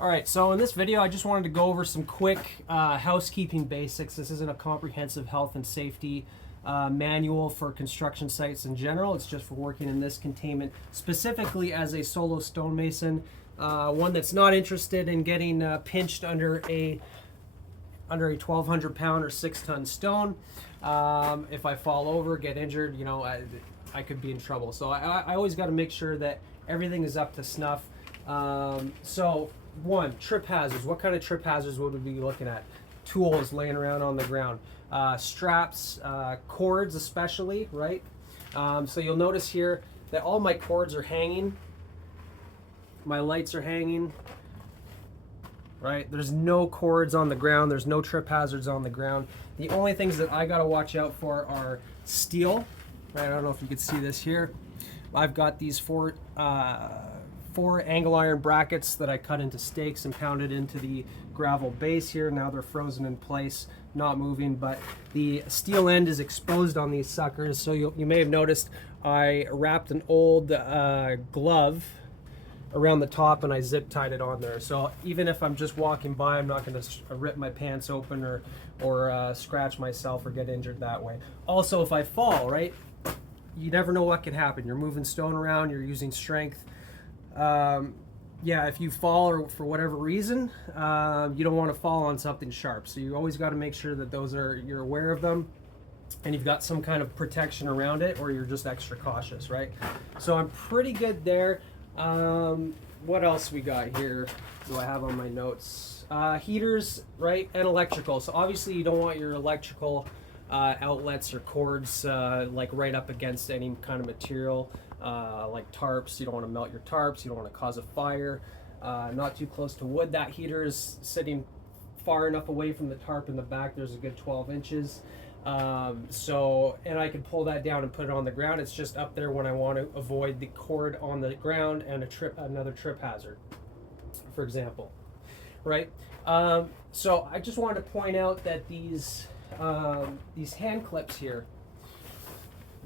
All right, so in this video, I just wanted to go over some quick housekeeping basics. This isn't a comprehensive health and safety manual for construction sites in general. It's just for working in this containment, specifically as a solo stonemason, one that's not interested in getting pinched under a 1,200 pound or 6-ton stone. If I fall over, get injured, you know, I could be in trouble. So I always got to make sure that everything is up to snuff. So one, trip hazards. What kind of trip hazards would we be looking at? Tools laying around on the ground, straps, cords especially, right? So you'll notice here that all my cords are hanging. My lights are hanging, right? There's no cords on the ground. There's no trip hazards on the ground. The only things that I gotta watch out for are steel, right? I don't know if you can see this here. I've got these four angle iron brackets that I cut into stakes and pounded into the gravel base here. Now they're frozen in place, not moving, but the steel end is exposed on these suckers. So you may have noticed I wrapped an old glove around the top and I zip tied it on there. So even if I'm just walking by, I'm not going to rip my pants open or scratch myself or get injured that way. Also, if I fall, right, you never know what could happen. You're moving stone around, you're using strength. Yeah, if you fall or for whatever reason, you don't want to fall on something sharp. So you always got to make sure that you're aware of them and you've got some kind of protection around it, or you're just extra cautious, right? So I'm pretty good there. What else we got here? Do I have on my notes? Heaters, right, and electrical. So obviously you don't want your electrical outlets or cords like right up against any kind of material. Like tarps. You don't want to melt your tarps, you don't want to cause a fire. Not too close to wood. That heater is sitting far enough away from the tarp in the back. There's a good 12 inches. And I can pull that down and put it on the ground. It's just up there when I want to avoid the cord on the ground and another trip hazard, for example, right? So I just wanted to point out that these hand clips here,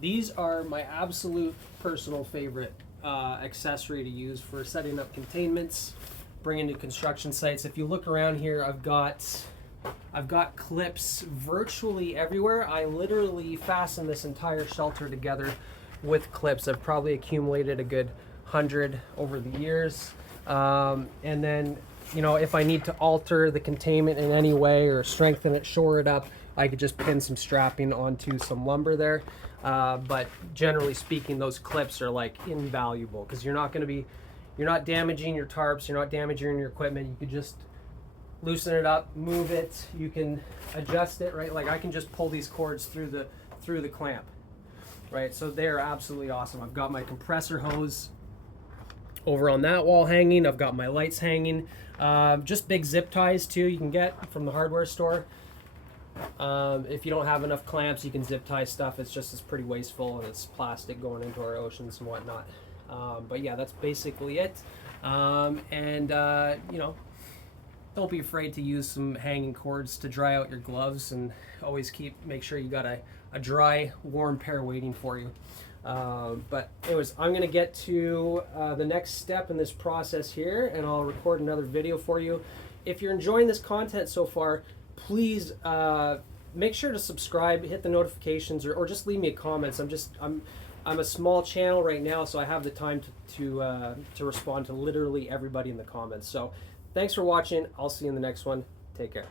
these are my absolute personal favorite accessory to use for setting up containments, bringing to construction sites. If you look around here, I've got clips virtually everywhere. I literally fasten this entire shelter together with clips. I've probably accumulated a good 100 over the years. And then, you know, if I need to alter the containment in any way or strengthen it, shore it up, I could just pin some strapping onto some lumber there. But generally speaking, those clips are like invaluable because you're not damaging your tarps, you're not damaging your equipment. You could just loosen it up, move it, you can adjust it, right? Like I can just pull these cords through the clamp, right? So they're absolutely awesome. I've got my compressor hose over on that wall hanging. I've got my lights hanging. Just big zip ties too, you can get from the hardware store. If you don't have enough clamps, you can zip tie stuff. It's pretty wasteful and it's plastic going into our oceans and whatnot. But yeah, that's basically it. You know, don't be afraid to use some hanging cords to dry out your gloves, and always make sure you got a dry, warm pair waiting for you. But anyways, I'm gonna get to the next step in this process here, and I'll record another video for you. If you're enjoying this content so far, please make sure to subscribe, hit the notifications, or just leave me a comment. I'm a small channel right now, so I have the time to respond to literally everybody in the comments. So thanks for watching. I'll see you in the next one. Take care.